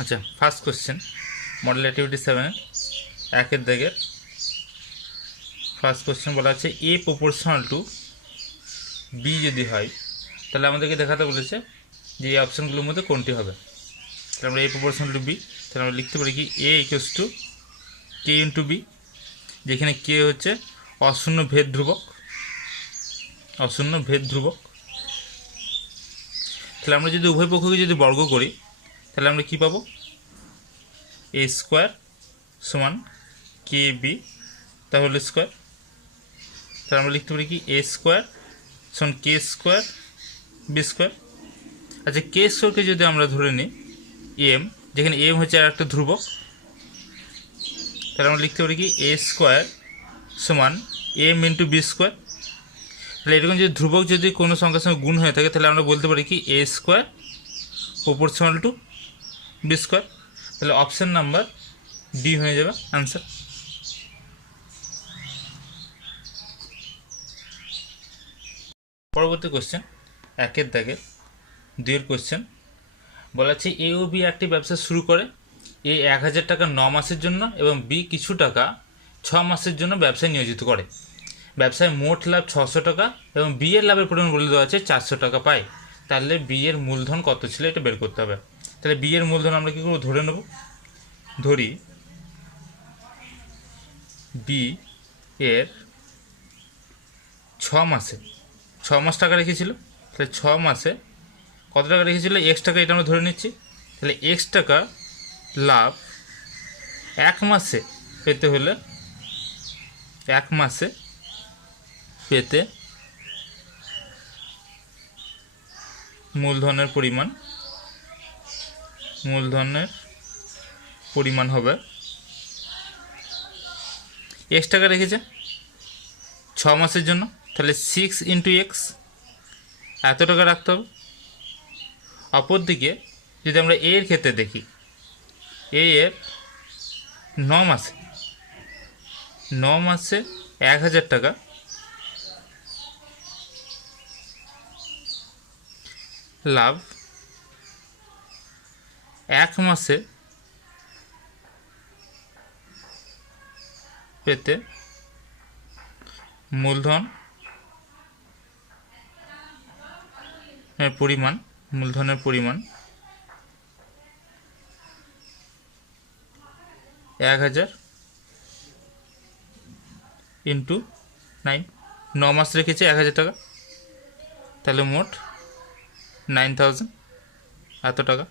আচ্ছা, first question model activity 7 একের দাগের ফার্স্ট কোশ্চেন বলা আছে এ প্রপোর্শনাল টু বি যদি হয় তাহলে আমাদেরকে দেখাতে বলেছে যে এই অপশানগুলোর মধ্যে কোনটি হবে। তাহলে আমরা এ প্রপোর্শনাল টু বি, তাহলে আমরা লিখতে পারি কি A equals to K into B, যেখানে কে হচ্ছে অশূন্য ভেদ ধ্রুবক, অশূন্য ভেদ ধ্রুবক। তাহলে আমরা যদি উভয় পক্ষকে যদি বর্গ করি তাহলে আমরা কি পাবো, এ স্কোয়ার সমান কে বি তাহলে স্কোয়ার। তাহলে আমরা লিখতে পারি কি এ স্কোয়ার সমান কে স্কোয়ার বি স্কোয়ার। আচ্ছা, কে স্কোয়ারকে যদি আমরা ধরে নিই এম, যেখানে এম হচ্ছে আর একটা ধ্রুবক, তাহলে আমরা লিখতে পারি কি এ স্কোয়ার সমান এম ইন্টু বি স্কোয়ার। তাহলে এরকম যদি ধ্রুবক যদি কোনো সংখ্যার সঙ্গে গুণ হয়ে থাকে তাহলে আমরা বলতে পারি কি A square proportional to B square. তাহলে অপশান নাম্বার ডি হয়ে যাবে আনসার। পরবর্তী কোশ্চেন একের দাগের দুইয়ের কোশ্চেন বলা আছে এ ও বি একটি ব্যবসা শুরু করে, এ 1000 টাকা 9 মাসের জন্য এবং বি কিছু টাকা 6 মাসের জন্য ব্যবসায় নিয়োজিত করে। ব্যবসায় মোট লাভ 600 টাকা এবং বি এর লাভের পরিমাণ বলে দেওয়া আছে 400 টাকা পায়। তাহলে বি এর মূলধন কত ছিল এটা বের করতে হবে। তাহলে বি এর মূলধন আমরা কী করবো, ধরে নেব। ধরি বি এর 6 মাসে 6 মাস টাকা রেখেছিল, তাহলে 6 মাসে কত টাকা রেখেছিল, এক্স টাকা, এটা আমরা ধরে নিচ্ছি। তাহলে এক্স টাকা লাভ 1 মাসে পেতে হলে 1 মাসে পেতে মূলধনের পরিমাণ হবে, এক্স টাকা রেখেছে 6 মাসের জন্য, তাহলে 6 ইন্টু এক্স, এত টাকা রাখতে হবে। অপরদিকে যদি আমরা এ এর ক্ষেত্রে দেখি, এ এর 9 মাসে 1000 টাকা লাভ 1 মাসে পেতে মূলধনের পরিমাণ 1000 ইন্টু 9, 9 মাস রেখেছে 1000 টাকা, তাহলে মোট 9000 এত টাকা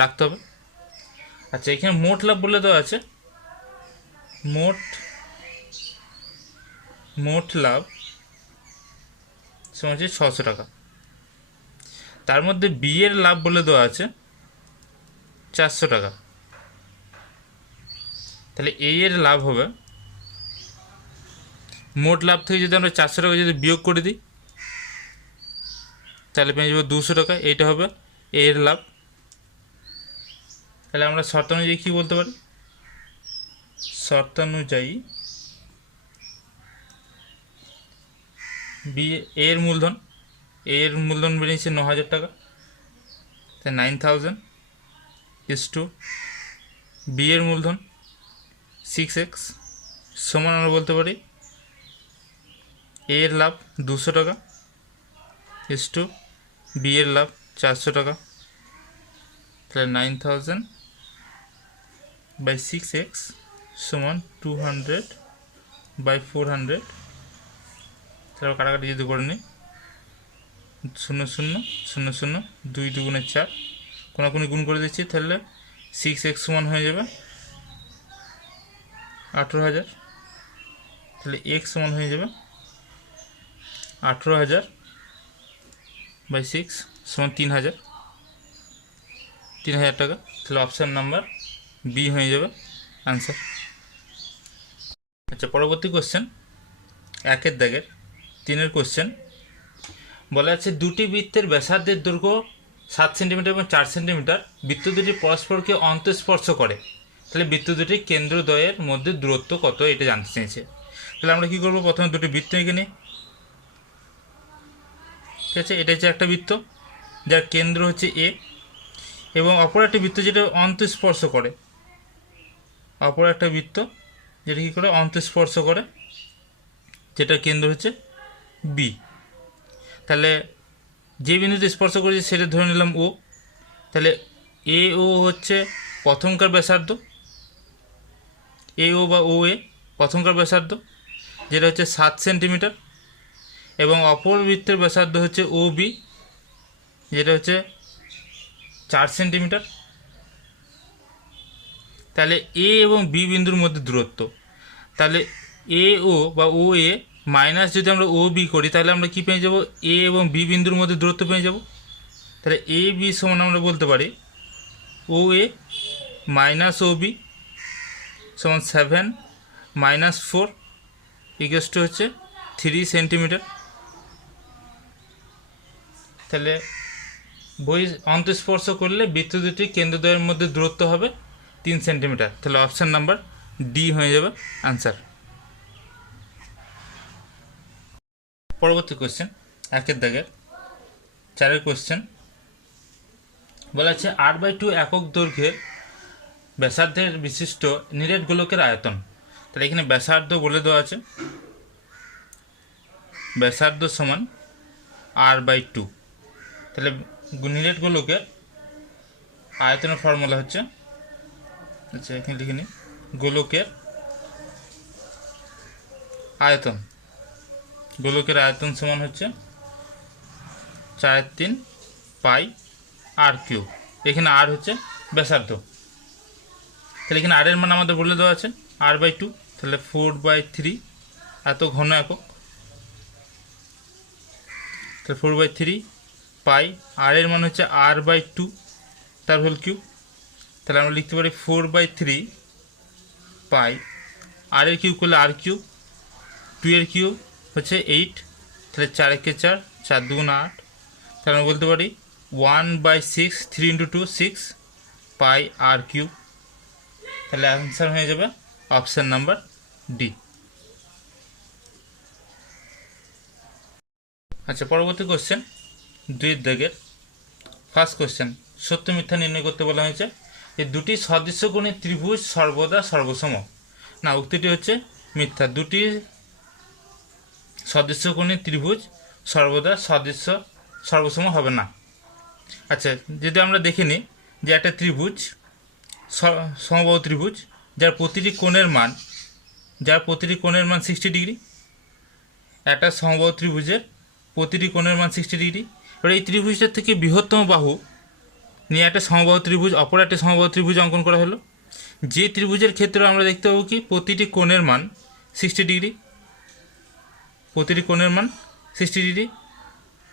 রাখতে হবে। আচ্ছা, এখানে মোট লাভ বলে দেওয়া আছে, মোট লাভ সমান হচ্ছে 600 টাকা। তার মধ্যে বি এর লাভ বলে দেওয়া আছে 400 টাকা। তাহলে এ এর লাভ হবে, মোট লাভ থেকে যদি আমরা 400 টাকা যদি বিয়োগ করে দিই তাহলে পেয়ে যাবো 200 টাকা, এইটা হবে এ এর লাভ। তাহলে আমরা শর্তানুযায়ী কী বলতে পারি, শর্তানুযায়ী বি এর মূলধন বেরিয়েছে 9000 টাকা, তাই 9000 ইস টু বি এর মূলধন 6x সমান আমরা বলতে পারি এ এর লাভ 200 টাকা ইস টু বি এর লাভ 400 টাকা। তাহলে 9000 বাই 6x সমান 200 বাই 400। তাহলে কাটাকাটি যদি করে নিই 0 0 0 0 2 2 4, কোনাকুনি গুণ করে দিচ্ছি, তাহলে 6x সমান হয়ে যাবে 18000। তাহলে x সমান হয়ে যাবে 18000 বাই 6 সমান 3000 টাকা। তাহলে অপশান নাম্বার বি হয়ে যাবে আনসার। আচ্ছা, পরবর্তী কোশ্চেন একের দাগের 3 কোশ্চেন বলা আছে দুটি বৃত্তের ব্যাসার্ধের দৈর্ঘ্য 7 সেন্টিমিটার এবং 4 সেন্টিমিটার, বৃত্ত দুটি পরস্পরকে অন্তঃস্পর্শ করে, তাহলে বৃত্ত দুটির কেন্দ্রদ্বয়ের মধ্যে দূরত্ব কত এটা জানতে চেয়েছে। তাহলে আমরা কী করবো, প্রথমে দুটি বৃত্ত এখানে, ঠিক আছে, এটা হচ্ছে একটা বৃত্ত যার কেন্দ্র হচ্ছে এ এবং অপর একটা বৃত্ত যেটা অন্তঃস্পর্শ করে, অপর একটা বৃত্ত যেটা কী করে অন্তঃস্পর্শ করে, যেটা কেন্দ্র হচ্ছে বি। তাহলে যে বিন্দুতে স্পর্শ করেছে সেটা ধরে নিলাম ও। তাহলে এ ও হচ্ছে প্রথমকার ব্যাসার্ধ, এ ও বা ও এ প্রথমকার ব্যাসার্ধ যেটা হচ্ছে 7 সেন্টিমিটার, এবং অপর বৃত্তের ব্যাসার্ধ হচ্ছে ও বি যেটা হচ্ছে 4 সেন্টিমিটার। তাহলে এ এবং বি বিন্দুর মধ্যে দূরত্ব, তাহলে এ ও বা ও এ মাইনাস যদি আমরা ও বি করি তাহলে আমরা কী পেয়ে যাব, এ এবং বি বিন্দুর মধ্যে দূরত্ব পেয়ে যাব। তাহলে এ বি সমান আমরা বলতে পারি ও এ মাইনাস ও বি সমান 7 মাইনাস 4 ইকুয়ালস টু হচ্ছে 3 সেন্টিমিটার। তাহলে অন্তঃস্পর্শ করলে বৃত্ত দুটি কেন্দ্রদ্বয়ের মধ্যে দূরত্ব হবে 3 সেন্টিমিটার। তাহলে অপশান নাম্বার ডি হয়ে যাবে আনসার। পরবর্তী কোশ্চেন 1 দাগের 4 কোশ্চেন বলা আছে 8/2 একক দৈর্ঘ্যের ব্যাসার্ধের বিশিষ্ট নিরেট গোলকের আয়তন। তাহলে এখানে ব্যাসার্ধ বলে দেওয়া আছে, ব্যাসার্ধ সমান r/2। তাহলে নিরেট গোলকের আয়তনের ফর্মুলা হচ্ছে, আচ্ছা এখানে লিখে নিই, গোলকের আয়তন, গোলকের আয়তন সমান হচ্ছে 4/3 পাই r3। এখানে r হচ্ছে ব্যাসার্ধ। তাহলে এখানে r এর মান আমাদের বলে দেওয়া আছে r/2, তাহলে 4/3 এত ঘন একক, তাহলে 4/3 পাই r এর মান হচ্ছে r/2 তার হোল কিউব। তাহলে আমরা লিখতে পারি 4/3 পাই r এর কিউব করলে r কিউব, 2 এর কিউব হচ্ছে 8, তাহলে 4 একে 4, 4 2 8, তাহলে আমরা বলতে পারি 1/6, 3 × 2 6 পাই r কিউব। তাহলে অ্যান্সার হয়ে যাবে অপশান নাম্বার ডি। আচ্ছা পরবর্তী কোশ্চেন 2 দাগের ফার্স্ট কোশ্চেন, সত্য মিথ্যা নির্ণয় করতে বলা হয়েছে যে দুটি সদৃশ্যকোণী ত্রিভুজ সর্বদা সর্বসম। না, উক্তিটি হচ্ছে মিথ্যা, দুটি সদৃশ্যকোণী ত্রিভুজ সর্বদা সর্বসম হবে না। আচ্ছা যদি আমরা দেখে নিই যে একটা ত্রিভুজ, সমবাহু ত্রিভুজ যার প্রতিটি কোণের মান 60 ডিগ্রি, একটা সমবাহু ত্রিভুজের প্রতিটি কোণের মান 60 ডিগ্রি। এবার এই ত্রিভুজটার থেকে বৃহত্তম বাহু নিয়ে একটা সমবাহু ত্রিভুজ, অপর একটা সমবাহু ত্রিভুজ অঙ্কন করা হলো। যে ত্রিভুজের ক্ষেত্রে আমরা দেখতে পাবো কি প্রতিটি কোণের মান 60 ডিগ্রি, প্রতিটি কোণের মান 60 ডিগ্রি,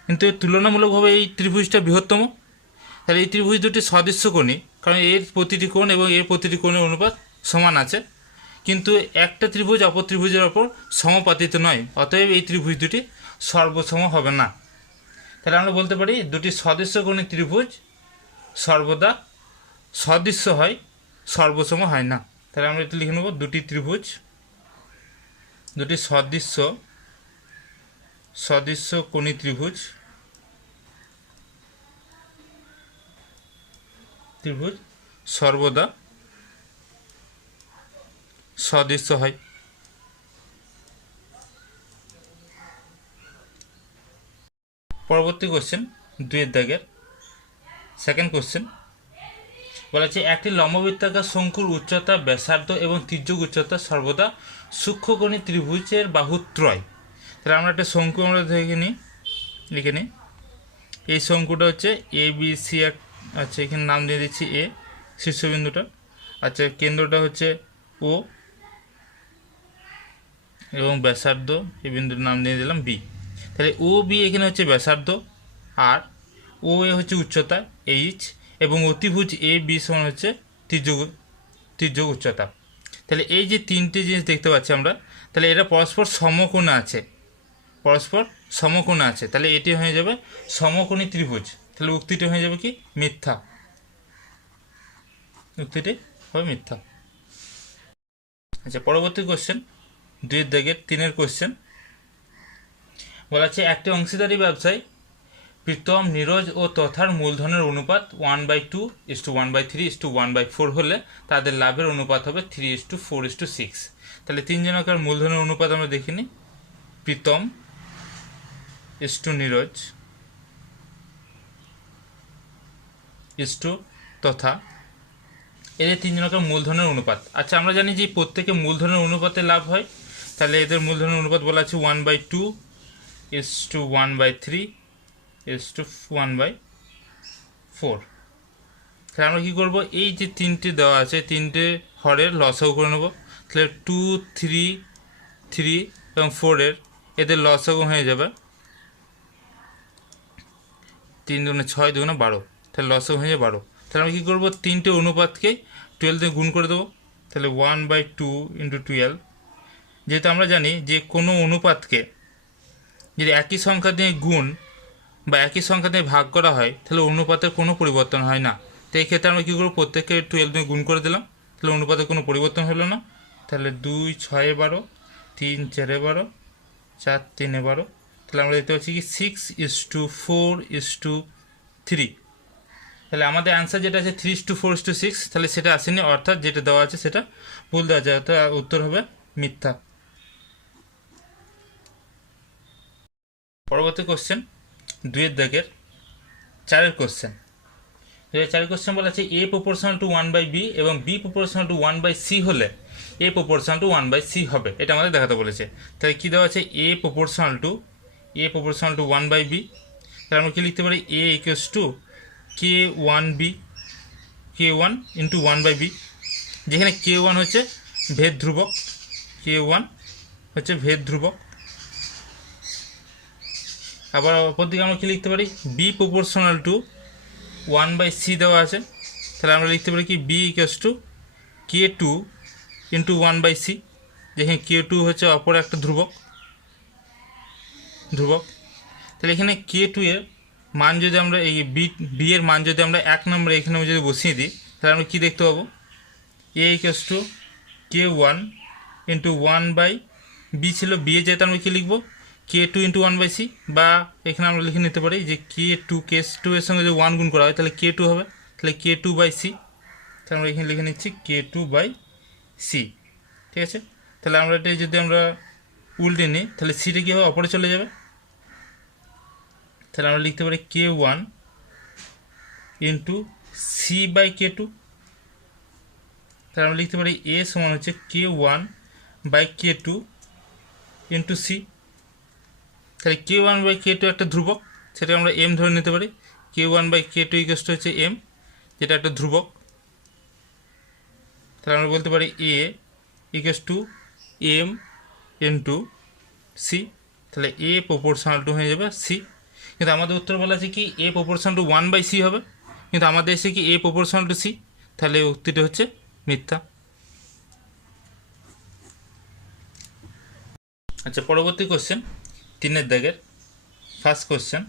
কিন্তু তুলনামূলকভাবে এই ত্রিভুজটা বৃহত্তম। তাহলে এই ত্রিভুজ দুটি সদৃশ্যকোণী, কারণ এর প্রতিটি কোণ এবং এর প্রতিটি কোণের অনুপাত সমান আছে, কিন্তু একটা ত্রিভুজ অপর ত্রিভুজের ওপর সমাপাতিত নয়, অতএব এই ত্রিভুজ দুটি সর্বসম হবে না। তাহলে আমরা বলতে পারি দুটি সদৃশ্যকোণী ত্রিভুজ সর্বদা সদৃশ্য হয়, সর্বসম হয় না। তাহলে আমরা এটা লিখে নেব, দুটি ত্রিভুজ, দুটি সদৃশ্যকোণী ত্রিভুজ সর্বদা সদৃশ্য হয়। পরবর্তী কোশ্চেন 2 দাগের সেকেন্ড কোশ্চেন বলা আছে একটি লম্ববৃত্তাকার শঙ্কুর উচ্চতা, ব্যাসার্ধ এবং তির্যক উচ্চতা সর্বদা সূক্ষ্মকোণী ত্রিভুজের বাহুত্রয়। তাহলে আমরা একটা শঙ্কু আমরা লিখে নিই। এই শঙ্কুটা হচ্ছে এ বি সি, আচ্ছা এখানে নাম দিয়ে দিচ্ছি এ শীর্ষবিন্দুটা, আচ্ছা কেন্দ্রটা হচ্ছে ও এবং ব্যাসার্ধ এই বিন্দুর নাম দিয়ে দিলাম বি। তাহলে ও বি এখানে হচ্ছে ব্যাসার্ধ, আর ও এ হচ্ছে উচ্চতা এইচ, এবং অতিভুজ এ বি সমান হচ্ছে তির্যক উচ্চতা। তাহলে এই যে তিনটে জিনিস দেখতে পাচ্ছি আমরা, তাহলে এরা পরস্পর সমকোণে আছে, তাহলে এটি হয়ে যাবে সমকোণী ত্রিভুজ। তাহলে উক্তিটি হয়ে যাবে কি মিথ্যা, উক্তিটি হবে মিথ্যা। আচ্ছা পরবর্তী কোশ্চেন 2 দাগের 3 কোশ্চেন বলা আছে একটি অংশীদারি ব্যবসায় প্রীতম, নীরজ ও তথার মূলধনের অনুপাত 1/2:1/3:1/4 হলে তাদের লাভের অনুপাত হবে 3:4:6। তাহলে তিনজনকার মূলধনের অনুপাত আমরা দেখিনি। প্রীতম ইস্টু নীরজ ইস্টু তথা, এদের তিনজনকার মূলধনের অনুপাত। আচ্ছা, আমরা জানি যে প্রত্যেকে মূলধনের অনুপাতে লাভ হয়, তাহলে এদের মূলধনের অনুপাত বলা আছে 1/2:1/3:1/4। তাহলে আমরা কী করবো, এই যে তিনটে দেওয়া আছে তিনটে হরের লসাগু করে নেবো। তাহলে 2, 3, 3 এবং 4 এদের লসাগু হয়ে যাবে 3 দুগুণে 6, 2 12, তাহলে লসাগু হয়ে যাবে 12। তাহলে আমরা কী করবো, তিনটে অনুপাতকে 12 দিয়ে গুণ করে দেবো। তাহলে 1/2 × 12। যেহেতু আমরা জানি যে কোনো অনুপাতকে যদি একই সংখ্যা দিয়ে গুণ বা একই সংখ্যা দিয়ে ভাগ করা হয় তাহলে অনুপাতের কোনো পরিবর্তন হয় না। তো এই ক্ষেত্রে আমরা কী করবো, প্রত্যেককে 12 দিয়ে গুণ করে দিলাম, তাহলে অনুপাতের কোনো পরিবর্তন হলো না। তাহলে 2, 6, 12, 3, 4, 12, 4, 3, 12। তাহলে আমরা দেখতে পাচ্ছি কি 6:4:3। তাহলে আমাদের অ্যান্সার যেটা আছে 3:4:6, তাহলে সেটা আসেনি, অর্থাৎ যেটা দেওয়া আছে সেটা ভুল দেওয়া আছে, অর্থাৎ উত্তর হবে মিথ্যা। পরবর্তী কোশ্চেন 2-এর দাগের 4-এর কোশ্চেন। 4 কোশ্চেন বলা আছে A proportional to 1/b এবং B proportional to 1/c হলে A proportional to 1/c হবে, এটা আমাদের দেখাতে বলেছে। তাহলে কী দেওয়া আছে, A proportional to 1/b। তাহলে আমরা কী লিখতে পারি, A = K1b, K1 × 1/b, যেখানে K1 হচ্ছে ভেদ ধ্রুবক, K1 হচ্ছে ভেদ ধ্রুবক। আবার অপরদিকে আমরা কী লিখতে পারি, B proportional to 1/c দেওয়া আছে, তাহলে আমরা লিখতে পারি কি B = K2 × 1/c, যেখানে K2 হচ্ছে অপর একটা ধ্রুবক। তাহলে এখানে K2 এর মান যদি আমরা এই বি এর মান যদি আমরা 1 নম্বরে এখানে যদি বসিয়ে দিই, তাহলে আমরা কী দেখতে পাবো, A = K1 × 1/b ছিল, B এর জায়গাতে আমরা কী লিখবো, K2 × 1/c, বা এখানে আমরা লিখে নিতে পারি যে K2 এর সঙ্গে যদি 1 গুণ করা হয় তাহলে K2 হবে, তাহলে K2/c। তাহলে আমরা এখানে লিখে নিচ্ছি K2/c, ঠিক আছে। তাহলে আমরা এটা যদি আমরা উল্টে নিই তাহলে সিটা কী হবে, অপরে চলে যাবে। তাহলে আমরা লিখতে পারি K1 × c/K2। তাহলে আমরা লিখতে পারি A সমান হচ্ছে K1/K2 × c। তাহলে K1/K2 একটা ধ্রুবক, সেটা আমরা m ধরে নিতে পারি। K1/K2 হচ্ছে m, যেটা একটা ধ্রুবক। তাহলে আমরা বলতে পারি A = m × c। তাহলে A proportional to হয়ে যাবে c। কিন্তু আমাদের উত্তর বলা আছে কি A proportional to 1/c হবে, কিন্তু আমাদের এসে কি A proportional to c, তাহলে উত্তরটি হচ্ছে মিথ্যা। আচ্ছা, পরবর্তী কোশ্চেন 3-এর দাগের ফার্স্ট কোশ্চেন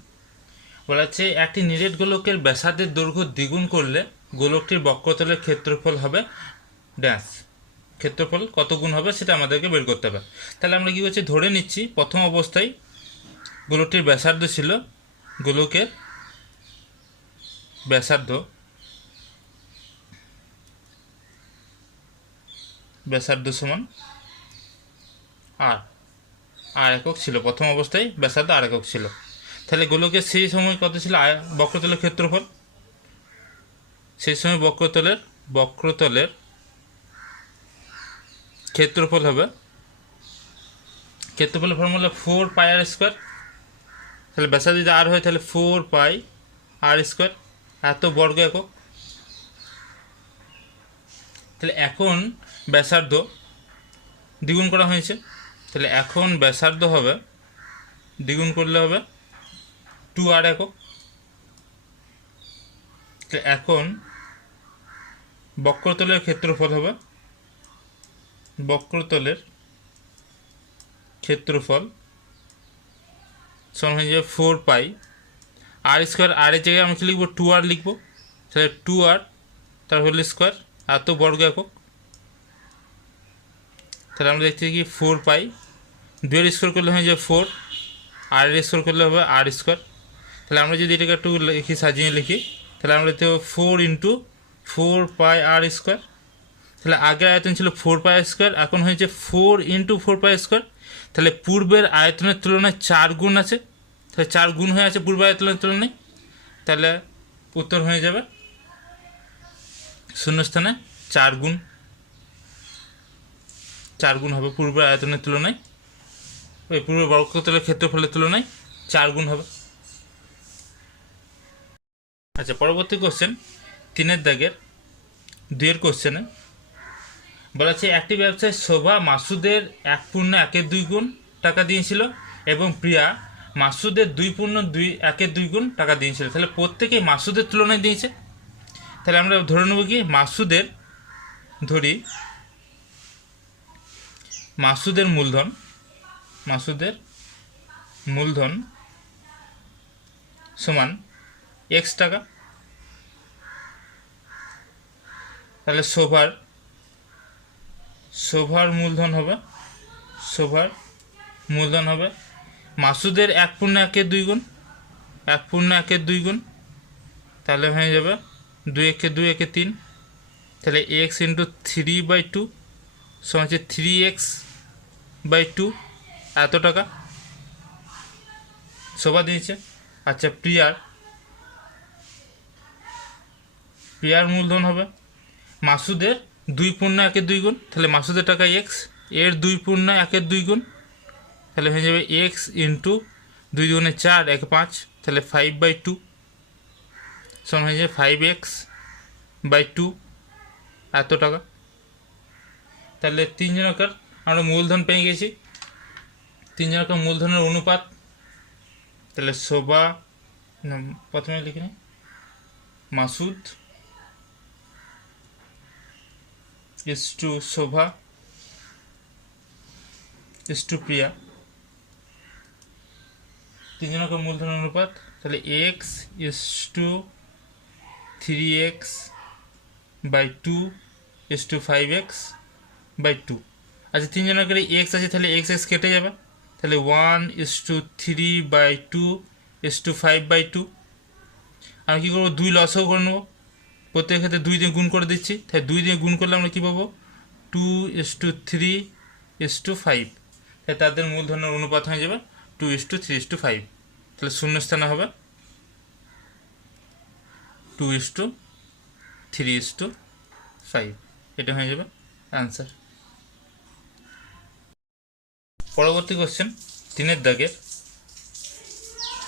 বলা আছে একটি নিরেট গোলকের ব্যাসার্ধের দৈর্ঘ্য দ্বিগুণ করলে গোলকটির বক্রতলের ক্ষেত্রফল হবে ড্যাশ। ক্ষেত্রফল কত গুণ হবে সেটা আমাদেরকে বের করতে হবে। তাহলে আমরা কী করছি, ধরে নিচ্ছি প্রথম অবস্থায় গোলকটির ব্যাসার্ধ ছিল, গোলকের ব্যাসার্ধ সমান আর একক ছিল, প্রথম অবস্থায় ব্যাসার্ধ আর একক ছিল। তাহলে গোলকের সেই সময় কত ছিল, বক্রতলের ক্ষেত্রফল, সেই সময় বক্রতলের ক্ষেত্রফল হবে, ক্ষেত্রফলের ফর্মুলা 4πr²। তাহলে ব্যাসার্ধ যদি আর হয় তাহলে 4πr², এত বর্গ একক। তাহলে এখন ব্যাসার্ধ দ্বিগুণ করা হয়েছে, তাহলে এখন ব্যাসার্ধ হবে দ্বিগুণ করলে হবে 2r একক। তো এখন বক্রতলের ক্ষেত্রফল হবে, বক্রতলের ক্ষেত্রফল সমান হয়ে যাবে 4πr²। আর এর জায়গায় আমরা কি লিখবো, 2r লিখবো, তাহলে 2r তার হোল স্কোয়ার, এত বর্গ একক। তাহলে আমরা দেখছি কি 4π 2 এর স্কোয়ার করলে হয়ে যাবে 4, আর এর স্কোয়ার করলে হবে r²। তাহলে তাহলে আমরা যদি এটাকে একটু লিখি, সাজিয়ে লিখি, তাহলে আমরা তো 4 ইন্টু 4πr²। তাহলে আগের আয়তন ছিল 4πr², এখন হয়েছে 4 ইন্টু 4πr²। তাহলে পূর্বের আয়তনের তুলনায় 4 গুণ আছে, তাহলে 4 গুণ হয়ে আছে পূর্বের আয়তনের তুলনায়। তাহলে উত্তর হয়ে যাবে শূন্যস্থানে 4 গুণ, 4 গুণ হবে পূর্বের আয়তনের তুলনায়, ওই পূর্বের বর্গক্ষেত্রের ক্ষেত্রফলের তুলনায় 4 গুণ হবে। আচ্ছা, পরবর্তী কোশ্চেন 3 দাগের 2 কোশ্চেনে বলা আছে একটি ব্যবসায় শোভা মাসুদের 1.1 গুণ টাকা দিয়েছিল এবং প্রিয়া মাসুদের 2.1 গুণ টাকা দিয়েছিল। তাহলে প্রত্যেকেই মাসুদের তুলনায় দিয়েছে। তাহলে আমরা ধরে নেব কি মাসুদের, ধরি মাসুদের মূলধন সমান x টাকা। তাহলে শোভার মূলধন হবে মাসুদের 1.1 গুণ, 1.1 গুণ, তাহলে হয়ে যাবে 2 একে 2 একে 3, তাহলে x ইন্টু 3/2 সমান হচ্ছে 3x/2, এত টাকা শোভা দিয়েছে। আচ্ছা, প্রিয়ার মূলধন হবে মাসুদের 2.1 গুণ, তাহলে মাসুদের টাকা x, এর 2.1 গুণ, তাহলে হয়ে যাবে x ইন্টু 2 গুণে 4 1 5, তাহলে 5/2 সমান হয়ে যাবে 5x/2, এত টাকা। তাহলে 3 জনকার আমরা মূলধন পেয়ে গেছি, 3 জনকার মূলধনের অনুপাত। তাহলে শোভা, প্রথমে লিখে নিই মাসুদ ইসটু শোভা ইসটু প্রিয়া, 3 জনকার মূলধনের অনুপাত। তাহলে x ইসটু 3x/2 ইসটু 5x/2। আচ্ছা, 3 জনকার x আছে, তাহলে x কেটে যাবে, তাহলে 1:3/2 ইসটু 5/2। আমি কী করবো, 2 লসও করে নেবো, প্রত্যেক ক্ষেত্রে 2 দিয়ে গুণ করে দিচ্ছি। তাহলে 2 দিয়ে গুণ করলে আমরা কী পাবো, 2:3/5। তাহলে তাদের মূলধনের অনুপাত হয়ে যাবে 2:3/5। তাহলে শূন্যস্থানে হবে 2:3/5, এটা হয়ে যাবে অ্যান্সার। পরবর্তী কোশ্চেন 3 দাগের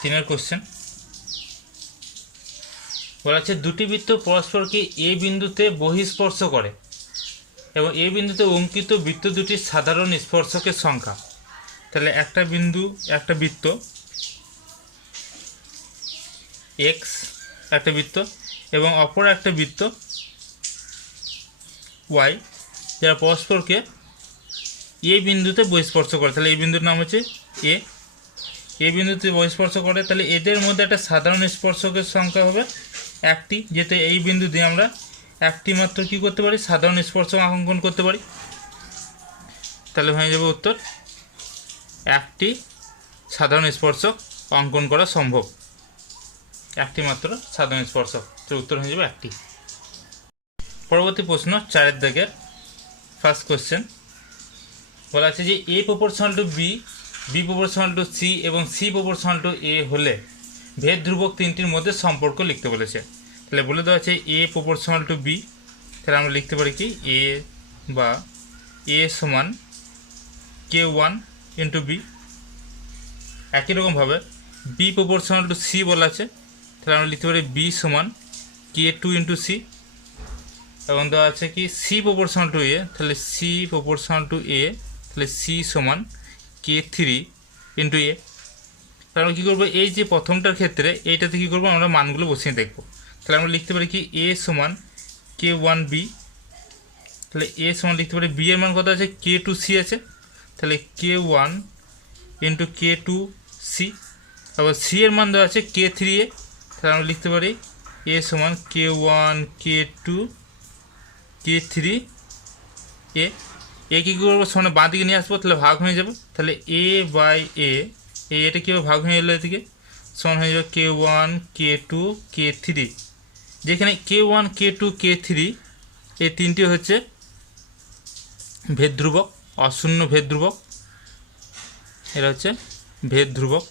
3 কোশ্চেন বলা আছে দুটি বৃত্ত পরস্পরকে এ বিন্দুতে বহিঃস্পর্শ করে এবং এ বিন্দুতে অঙ্কিত বৃত্ত দুটির সাধারণ স্পর্শকের সংখ্যা। তাহলে একটা বৃত্ত x, একটা বৃত্ত, এবং অপর একটা বৃত্ত y, যারা পরস্পরকে এ বিন্দুতে বহিঃস্পর্শ করে। তাহলে এই বিন্দুর নাম হচ্ছে এ বিন্দুতে বহিঃস্পর্শ করে। তাহলে এদের মধ্যে একটা সাধারণ স্পর্শকের সংখ্যা হবে 1টি, যেতে এই বিন্দু দিয়ে আমরা 1টি মাত্র কী করতে পারি, সাধারণ স্পর্শক অঙ্কন করতে পারি। তাহলে হয়ে যাবে উত্তর 1টি সাধারণ স্পর্শক অঙ্কন করা সম্ভব, 1টি মাত্র সাধারণ স্পর্শক। তো উত্তর হয়ে যাবে 1টি। পরবর্তী প্রশ্ন 4 দাগের ফার্স্ট কোশ্চেন বলা আছে যে a proportional to b, b proportional to c এবং c প্রপোর্শনাল টু a হলে ভেদ ধ্রুবক 3টির মধ্যে সম্পর্ক লিখতে বলেছে। তাহলে বলে দেওয়া আছে a প্রপোর্শনাল টু b, তাহলে আমরা লিখতে পারি কি a বা a সমান k1 ইন্টু b। একই রকমভাবে b প্রপোর্শনাল টু c বলা আছে, তাহলে আমরা লিখতে পারি b সমান k2 ইন্টু c। এবং দেওয়া আছে কি c প্রপোর্শনাল টু a, তাহলে c প্রপোর্শনাল টু a, তাহলে c সমান k3 ইন্টু a। তাহলে আমরা কী করবো, এই যে প্রথমটার ক্ষেত্রে এইটাতে কী করবো, আমরা মানগুলো বসিয়ে দেখবো। তাহলে আমরা লিখতে পারি কি a সমান k1b, তাহলে a সমান লিখতে পারি b এর মান কত আছে, k2c আছে, তাহলে k1 ইন্টু k2c। আবার c এর মান দেওয়া আছে k3a, তাহলে আমরা লিখতে পারি a সমান k1 k2 k3 a। এ কী করবো, সমান বাঁ দিকে নিয়ে আসবো, তাহলে ভাগ হয়ে যাবে। তাহলে a বাই a, এটা কীভাবে ভাগ হয়ে এলো এদিকে, সমান হয়ে যাবে K1 K2 K3, যেখানে K1 K2 K3 এই তিনটি হচ্ছে ভেদ ধ্রুবক, অশূন্য ভেদ ধ্রুবক, এরা হচ্ছে ভেদ ধ্রুবক।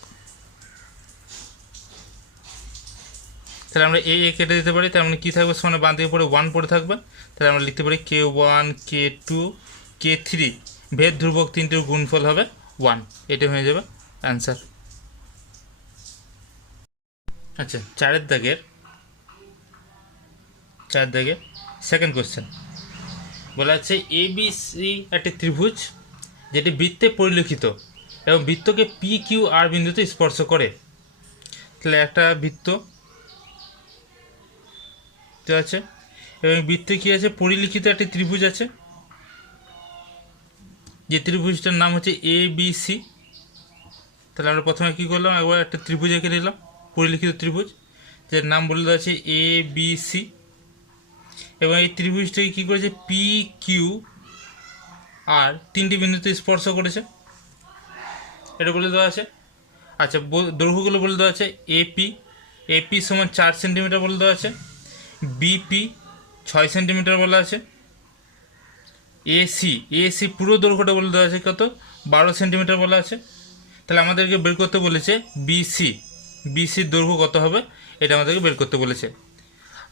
তাহলে আমরা এ কেটে দিতে পারি, তার মানে কী থাকবে, সমান বাঁ দিকে পড়ে 1 পড়ে থাকবে। তাহলে আমরা লিখতে পারি K1 K2 K3 ভেদ ধ্রুবক তিনটির গুণফল হবে 1, এটা হয়ে যাবে অ্যান্সার। আচ্ছা, চারের দাগের সেকেন্ড কোশ্চেন বলা আছে ABC একটি ত্রিভুজ যেটি বৃত্তে পরিলক্ষিত এবং বৃত্তকে PQR বিন্দুতে স্পর্শ করে। তাহলে একটা বৃত্ত আছে এবং বৃত্তে কী আছে, পরিলিখিত একটি ত্রিভুজ আছে, যে ত্রিভুজটার নাম হচ্ছে ABC। তাহলে আমরা প্রথমে কী করলাম, একবার একটা ত্রিভুজ এঁকে নিলাম, পরিলিখিত ত্রিভুজ, যার নাম বলে দেওয়া আছে ABC, এবং এই ত্রিভুজটাকে কী করেছে, PQR তিনটি বিন্দুতে স্পর্শ করেছে, এটা বলে দেওয়া আছে। আচ্ছা, দৈর্ঘ্যগুলো বলে দেওয়া আছে AP সমান 4 সেন্টিমিটার বলে দেওয়া আছে, BP 6 সেন্টিমিটার বলা আছে, AC পুরো দৈর্ঘ্যটা বলে দেওয়া আছে কত, 12 সেন্টিমিটার বলা আছে। তাহলে আমাদেরকে বের করতে বলেছে BCর দৈর্ঘ্য কত হবে, এটা আমাদেরকে বের করতে বলেছে।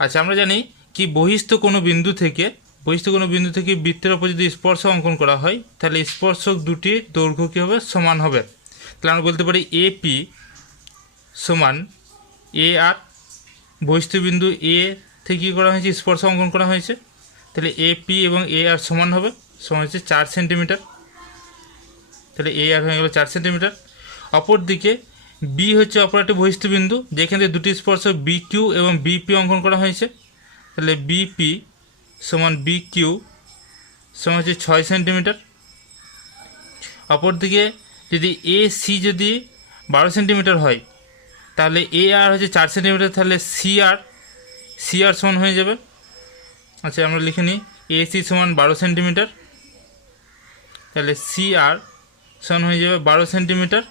আচ্ছা, আমরা জানি কি বহিস্থ কোনো বিন্দু থেকে বৃত্তের ওপর যদি স্পর্শ অঙ্কন করা হয়, তাহলে স্পর্শক দুটির দৈর্ঘ্য কী হবে, সমান হবে। তাহলে আমরা বলতে পারি AP সমান AR, বহিস্থ বিন্দু A থেকে কী করা হয়েছে, স্পর্শ অঙ্কন করা হয়েছে। তাহলে AP এবং AR সমান হচ্ছে 4 সেন্টিমিটার। তাহলে AR হয়ে গেল 4 সেন্টিমিটার। অপরদিকে B হচ্ছে অপর একটি বহিস্থ বিন্দু, যেখানে দুটি স্পর্শ BQ এবং BP অঙ্কন করা হয়েছে। তাহলে BP সমান BQ সমান হচ্ছে 6 সেন্টিমিটার। অপরদিকে যদি AC যদি 12 সেন্টিমিটার হয়, তাহলে AR হচ্ছে 4 সেন্টিমিটার, তাহলে CR সমান হয়ে যাবে। আচ্ছা, আমরা লিখে নিই AC সমান 12 সেন্টিমিটার, তাহলে CR সমান হয়ে যাবে 12 সেন্টিমিটার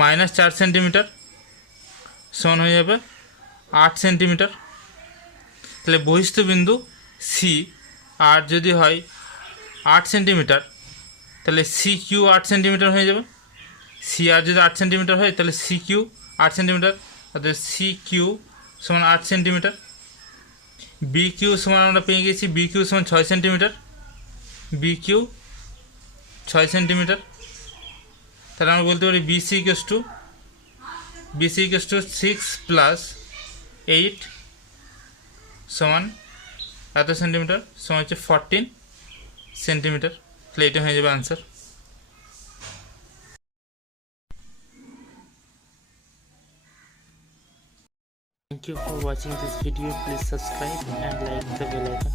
মাইনাস 4 সেন্টিমিটার সমান হয়ে যাবে 8 সেন্টিমিটার। তাহলে বহিস্থ বিন্দু C আর যদি হয় 8 সেন্টিমিটার, তাহলে CQ 8 সেন্টিমিটার হয়ে যাবে। CR যদি 8 সেন্টিমিটার হয়, তাহলে CQ 8 সেন্টিমিটার, অর্থাৎ CQ সমান 8 সেন্টিমিটার। BQ সমান আমরা পেয়ে গেছি, BQ সমান 6 সেন্টিমিটার, BQ 6 সেন্টিমিটার। তাহলে আমরা বলতে পারি BC ইকুয়াস টু 6 প্লাস 8 সমান এত সেন্টিমিটার, সমান হচ্ছে 14 সেন্টিমিটার। তাহলে এটা হয়ে যাবে answer. Thank you for watching this video. Please subscribe and like the bell icon.